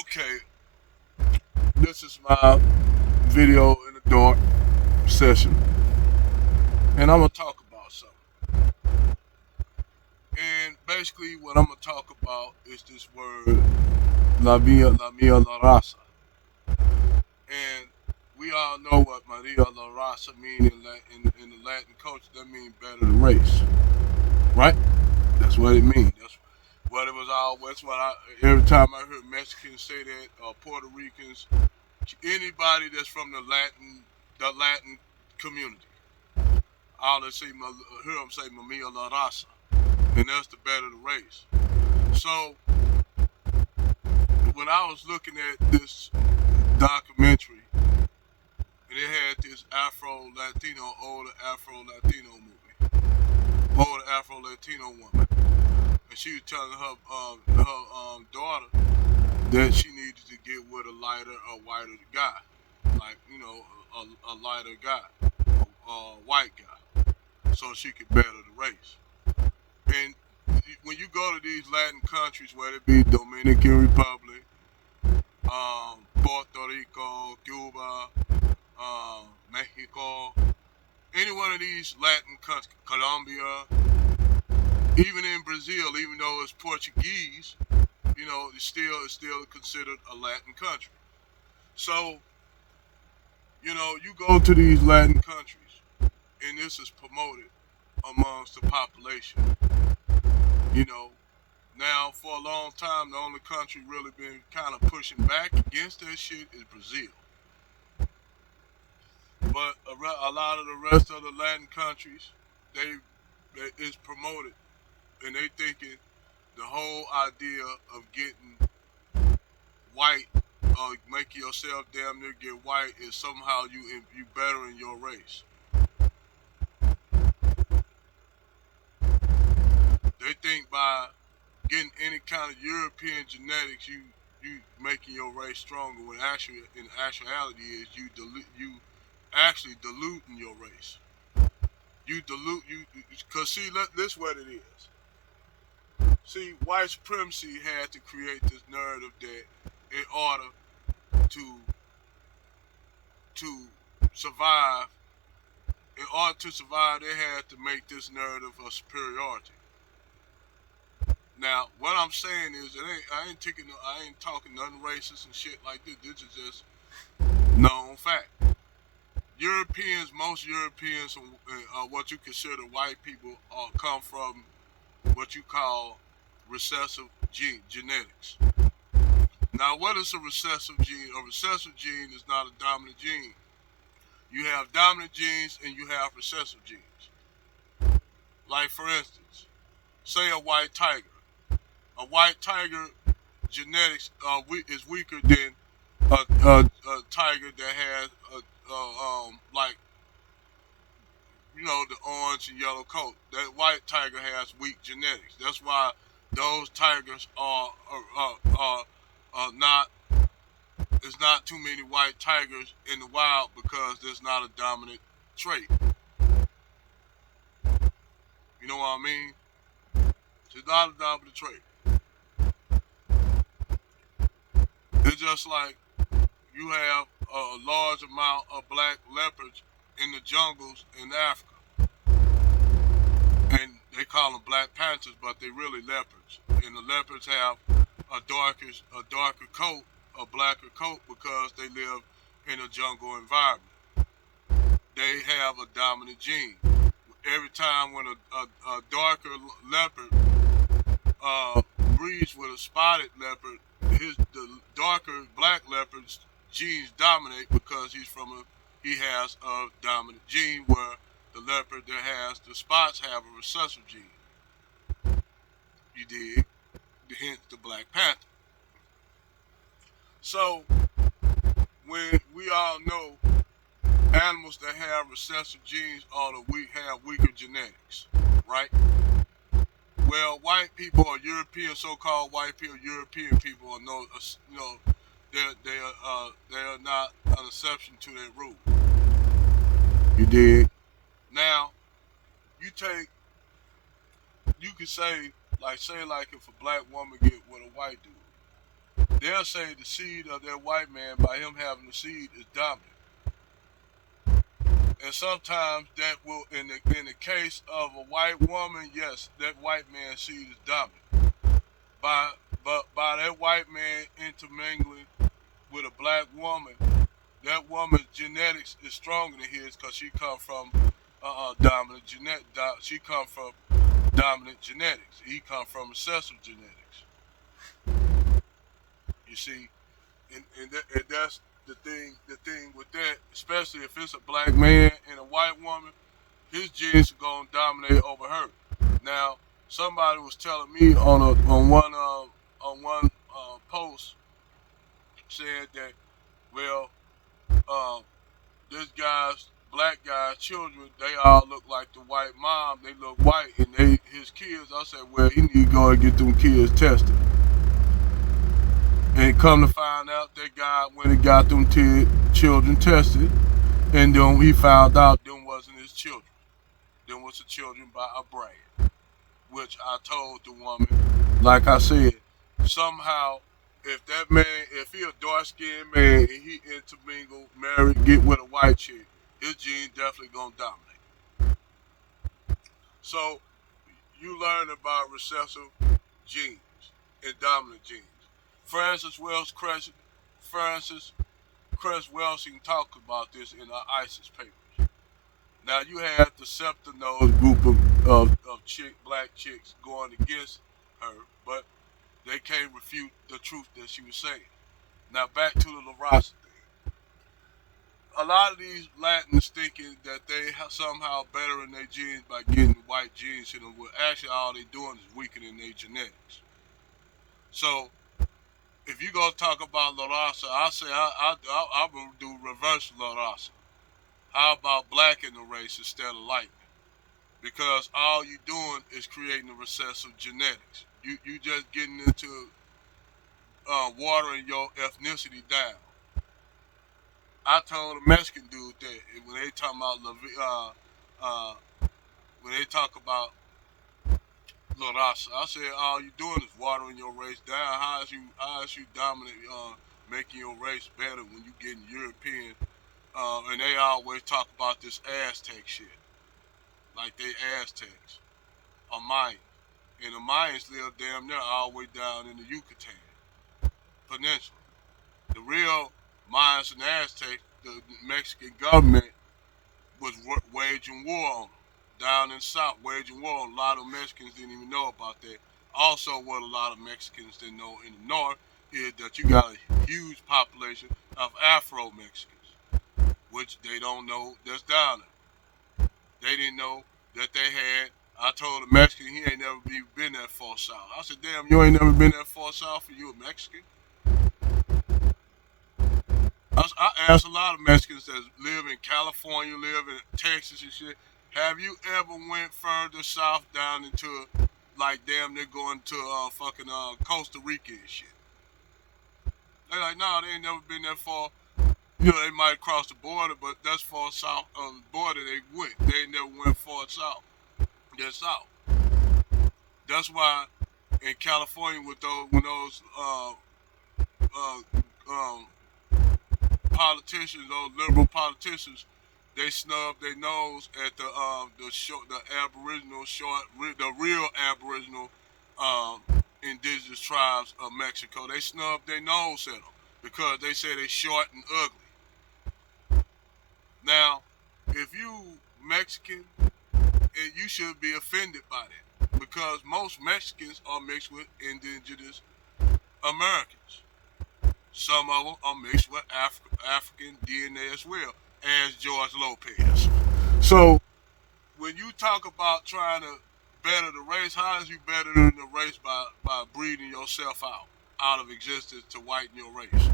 Okay, this is my video in the dark session, and I'm gonna talk about something. And basically, what I'm gonna talk about is this word, la raza. And we all know what Maria la raza mean in the Latin culture. That means better the race, right? That's what it means. That's what it was all. That's what I. Every time I heard Mexicans say that, Puerto Ricans, anybody that's from the Latin community. All they say, hear them say "Mamia la raza," and that's the better the race. So when I was looking at this documentary, and it had this Afro Latino, older Afro Latino movie, older Afro Latino woman, and she was telling her daughter that she needed to get with a lighter or whiter guy, like a lighter guy, a white guy, so she could better the race. And when you go to these Latin countries, whether it be Dominican Republic, Puerto Rico, Cuba, Mexico, any one of these Latin countries, Colombia, even in Brazil, even though it's Portuguese, it's still considered a Latin country. So, you go to these Latin countries, and this is promoted amongst the population. You know, Now, for a long time, the only country really been kind of pushing back against that shit is Brazil. But a lot of the rest of the Latin countries, they is promoted, and they thinking the whole idea of getting white or making yourself damn near get white is somehow you better in your race. They think by getting any kind of European genetics, you making your race stronger. When actually, in actuality, is you actually diluting your race. You dilute because see, this what it is. See, white supremacy had to create this narrative that in order to to survive, they had to make this narrative of superiority. Now, what I'm saying is, I ain't talking nothing racist and shit like this. This is just known fact. Most Europeans, what you consider white people, come from what you call recessive genetics. Now, what is a recessive gene? A recessive gene is not a dominant gene. You have dominant genes and you have recessive genes. Like, for instance, say a white tiger. A white tiger genetics is weaker than a tiger that has like the orange and yellow coat. That white tiger has weak genetics. That's why those tigers are not. There's not too many white tigers in the wild because there's not a dominant trait. You know what I mean? It's not a dominant trait. It's just like you have a large amount of black leopards in the jungles in Africa, and they call them black panthers, but they really leopards. And the leopards have a darker coat, a blacker coat because they live in a jungle environment. They have a dominant gene. Every time when a darker leopard breeds with a spotted leopard, the darker black leopard's genes dominate because he has a dominant gene where the leopard that has the spots have a recessive gene. You dig? Hence the Black Panther. So when we all know animals that have recessive genes have weaker genetics, right? Well, white people or European, so-called white people, European people are they are not an exception to that rule. You dig? Now, you take you could say like if a black woman get with a white dude, they'll say the seed of that white man by him having the seed is dominant. And sometimes that will, in the case of a white woman, yes, that white man's seed is dominant. By but by that white man intermingling with a black woman, that woman's genetics is stronger than his because she come from dominant genetic. She come from dominant genetics. He come from recessive genetics. You see, and that's the thing. The thing with that, especially if it's a black man and a white woman, his genes are gonna dominate over her. Now, somebody was telling me on one post said that, well, um, this guy's black guy's children, they all look like the white mom. They look white, and his kids. I said, well, he need to go and get them kids tested. And come to find out, that guy when he got them children tested, and then he found out them wasn't his children. Them was the children by a brand. Which I told the woman, like I said, somehow if that man, if he a dark skinned man and he intermingle, married, get with a white chick, his gene definitely gonna dominate. So you learn about recessive genes and dominant genes. Francis Cress Welsing talked about this in her ISIS papers. Now you had the scepter nose group of black chicks going against her, but they can't refute the truth that she was saying. Now back to the La Raza thing. A lot of these Latins thinking that they somehow better in their genes by getting white genes in them, well, actually all they doing is weakening their genetics. So if you go talk about La Raza, I say I will do reverse La Raza. How about black in the race instead of light? Because all you doing is creating the recessive genetics. You just getting into watering your ethnicity down. I told a Mexican dude that when they talk about uh, when they talk about La Raza, I said all you doing is watering your race down. How is you dominant making your race better when you getting European? And they always talk about this Aztec shit, like they Aztecs or Mayans. And the Mayans live damn near all the way down in the Yucatan Peninsula. The real Mayans and Aztecs, the Mexican government was waging war on them. Down in the South, waging war on them. A lot of Mexicans didn't even know about that. Also, what a lot of Mexicans didn't know in the North is that you got a huge population of Afro Mexicans, which they don't know that's down there. They didn't know that they had. I told a Mexican he ain't never been that far south. I said, damn, you ain't never been that far south and you a Mexican? I asked a lot of Mexicans that live in California, live in Texas and shit. Have you ever went further south down into like damn near going to fucking Costa Rica and shit? They're like, no, they ain't never been that far. You know, they might cross the border, but that's far south of the border they went. They ain't never went far south. They're south. That's why in California with those when those uh, um, politicians, those liberal politicians, they snub their nose at the Aboriginal the real Aboriginal um, indigenous tribes of Mexico. They snub their nose at them because they say they short and ugly. Now, if you Mexican, you should be offended by that because most Mexicans are mixed with indigenous Americans. Some of them are mixed with African DNA as well, as George Lopez. So when you talk about trying to better the race, how is you better than the race by breeding yourself out of existence to whiten your race?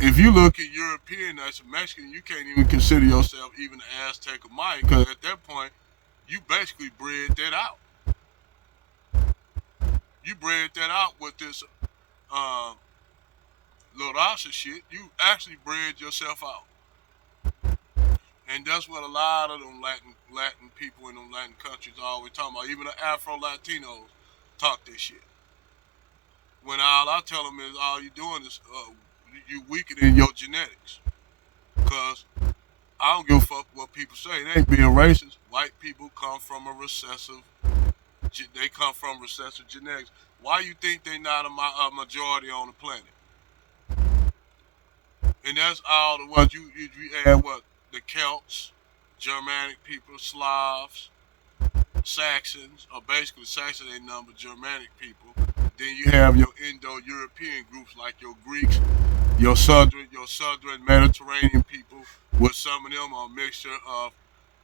If you look at European as a Mexican, you can't even consider yourself even an Aztec or Mayan because at that point, you basically bred that out. You bred that out with this uh, La Raza shit. You actually bred yourself out. And that's what a lot of them Latin people in them Latin countries are always talking about. Even the Afro Latinos talk this shit. When all I tell them is all you doing is you weakening your genetics. Cause I don't give a fuck what people say. It ain't being racist. White people come from a recessive. They come from recessive genetics. Why you think they not a majority on the planet? And that's all the what you add what the Celts, Germanic people, Slavs, Saxons, or basically Saxons ain't nothing but Germanic people. Then you have your Indo-European groups like your Greeks, your southern Mediterranean people, with some of them are a mixture of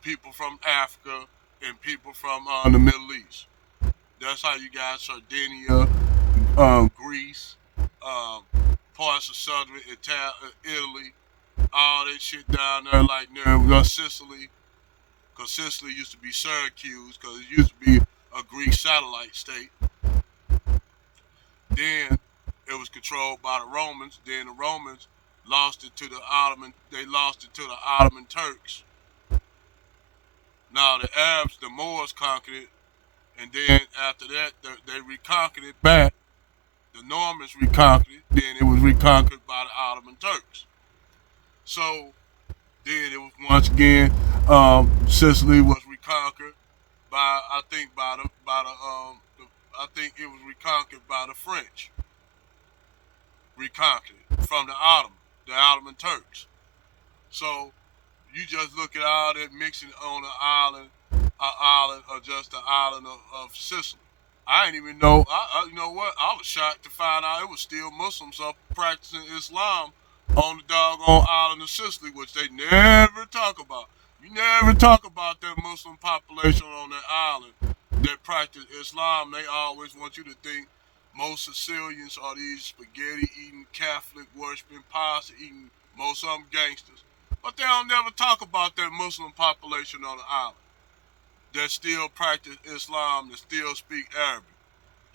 people from Africa and people from the Middle East. That's how you got Sardinia, Greece, um, parts of southern Italy, all that shit down there, like near Sicily, because Sicily used to be Syracuse, because it used to be a Greek satellite state. Then it was controlled by the Romans. Then the Romans lost it to the Ottoman. They lost it to the Ottoman Turks. Now the Arabs, the Moors conquered it, and then after that, they reconquered it back. The Normans reconquered it. Then it was reconquered by the Ottoman Turks. So then it was once again Sicily was reconquered by I think I think it was reconquered by the French. Reconquered it from the Ottoman Turks. So you just look at all that mixing on an island or just the island of Sicily. I didn't even know. You know what? I was shocked to find out it was still Muslims up practicing Islam on the doggone island of Sicily, which they never talk about. You never talk about that Muslim population on that island that practice Islam. They always want you to think most Sicilians are these spaghetti eating, Catholic worshiping, pasta eating, most of them gangsters. But they don't never talk about that Muslim population on the island that still practice Islam, that still speak Arabic.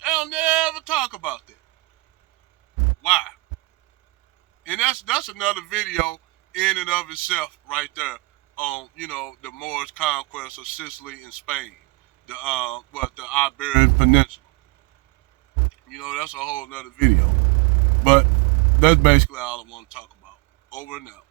They'll never talk about that. Why? And that's another video in and of itself right there on, the Moorish conquest of Sicily and Spain. The Iberian Peninsula. That's a whole nother video. But that's basically all I want to talk about. Over and out.